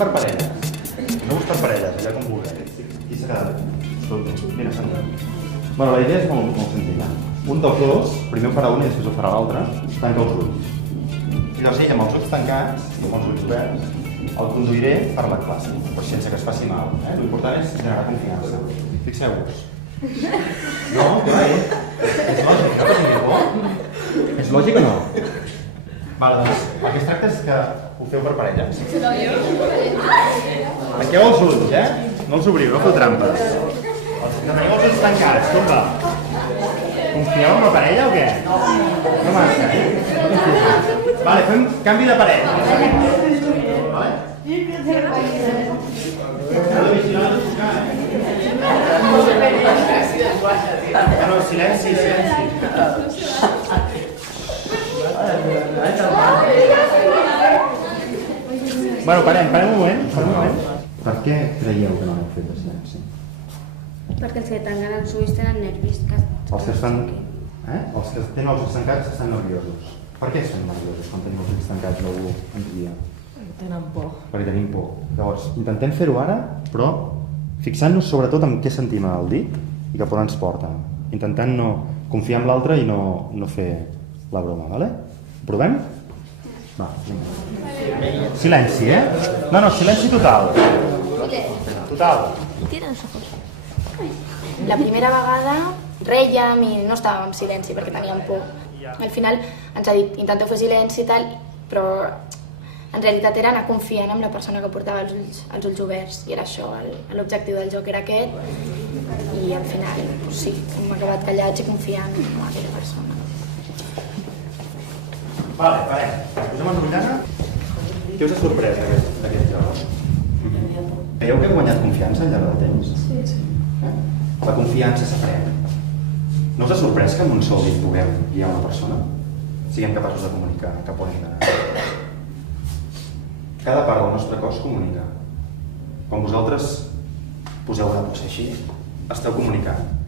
per parelles. Feu-vos per parelles, allà com vulgueu. Qui s'ha quedat? Escolta, mira, Sandra. Bueno, la idea és molt senzilla. Un dels dos, primer ho farà un i després ho farà l'altre, tanca els ulls. I llavors ell, amb els ulls tancats i amb els ulls oberts, el conduiré per la classe, però sense que es faci mal. L'important és generar confiança. Fixeu-vos. No, clar, és lògic, no? Que tingui por. És lògic o no? Vale, doncs, el que es tracta és que ho feu per parelles. Tanqueu els ulls, No els obriu, no feu trampes. Tanqueu els ulls tancats, com va? Confieu en la parella o què? No massa, Vale, fem canvi de parella. Vale? Heu de vigilar de tocar, No, silenci, silenci. Bueno, parem un moment. Per què creieu que no heu fet de silenci? Perquè els que tanquen els ulls tenen nervis. Els que tenen els ulls tancats estan nerviosos. Per què són nerviosos quan tenim els ulls tancats algú en dia? Tenen por. Perquè tenim por. Llavors, intentem fer-ho ara, però fixant-nos sobretot en què sentim al dit i cap on ens porta. Intentant no confiar en l'altre i no fer la broma, ¿vale? Provem? Va, vinga. Silenci, No, silenci total. Total. La primera vegada rèiem i no estàvem en silenci perquè teníem por. Al final ens ha dit, intenteu fer silenci i tal, però en realitat era anar confiant en la persona que portava els ulls oberts i era això, l'objectiu del joc era aquest i al final sí, hem acabat callats i confiant en aquella persona. Vale, posem en ullana. Què us ha sorprès d'aquest joc? Creieu que heu guanyat confiança al llarg del temps? Sí. La confiança s'aprèn. No us ha sorprès que amb un sol dit puguem guiar una persona? Siguem capaços de comunicar cap on hem d'anar. Cada part del nostre cos comunica. Quan vosaltres poseu una bossa així, esteu comunicant.